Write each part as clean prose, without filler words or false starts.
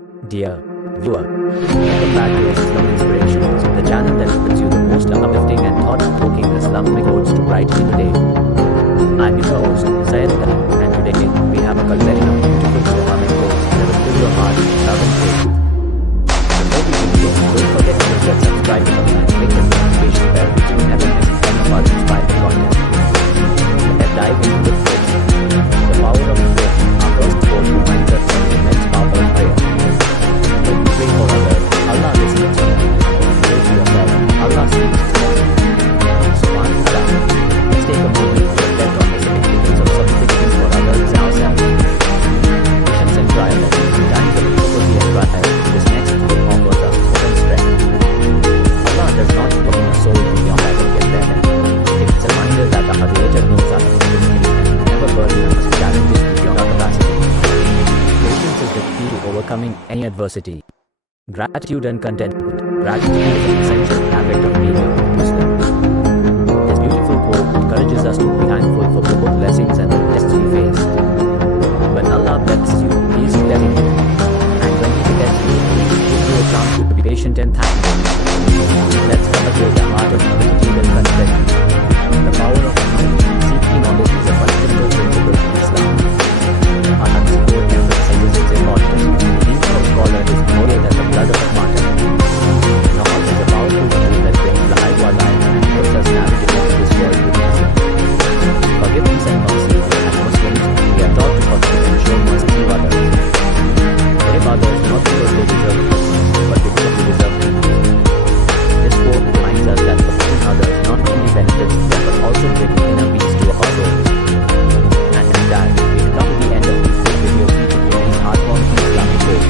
Dear viewer, welcome back to Islam Inspirations, the channel that brings you the most uplifting and thought-provoking Islamic quotes to brighten your day. I'm your host, Syed Ali, and today we have a collection of beautiful Islamic quotes that will fill your heart with love and faith. Before we begin, don't forget to hit that subscribe button and click the notification bell so you never miss any of our inspiring content. Let's dive into the quotes. The power of prayer. Our first quote reminds us of the immense power of prayer. When you pray for others, Allah listens to them. When you pray to yourself, Allah speaks to you. Subhanallah. Let's take a moment to reflect on the significance of supplicating for others and ourselves. Patience and triumph. In times of difficulty and trial, this next quote offers us hope and strength. Allah does not put in a soul beyond that will get there. It's a reminder that the Creator knows our abilities and never burden us with challenges beyond our capacity. Patience is the key to overcoming any adversity. Gratitude and contentment. Gratitude is an essential aspect of being a Muslim. This beautiful quote encourages us to be thankful for both blessings and the tests we face. When Allah blesses you, He is letting you. And when He tests you, He gives you a chance to be patient and thankful. Let's cultivate a heart of gratitude and contentment. The power of knowledge. Seeking knowledge is a fundamental principle in Islam. Allah's quote emphasizes its importance. The being of a scholar is more than the blood of a martyr. Knowledge is a powerful tool that brings life to our life and helps us navigate this world with wisdom. Forgiveness and mercy. As Muslims, we are taught to forgive and show mercy to others. Forgive others not because they deserve forgiveness, but because we deserve forgiveness. This quote reminds us that forgiving others not only benefits them but also brings inner peace to our souls. And with that, we've come to the end of this video featuring these heartwarming Islamic quotes.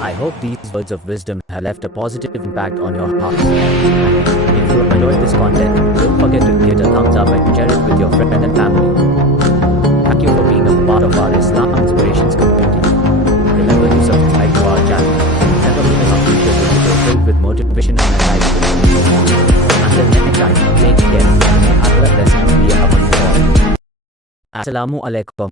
I hope these words of wisdom have left a positive impact on your hearts. If you enjoyed this content, don't forget to hit a thumbs up and share it with your friend and family. Thank you for being a part of our Islam Inspirations community. Remember to subscribe to our channel and never miss our future videos filled with motivation and enlightenment. Until next time, take care and may Allah's blessings be upon you all. Assalamu alaikum.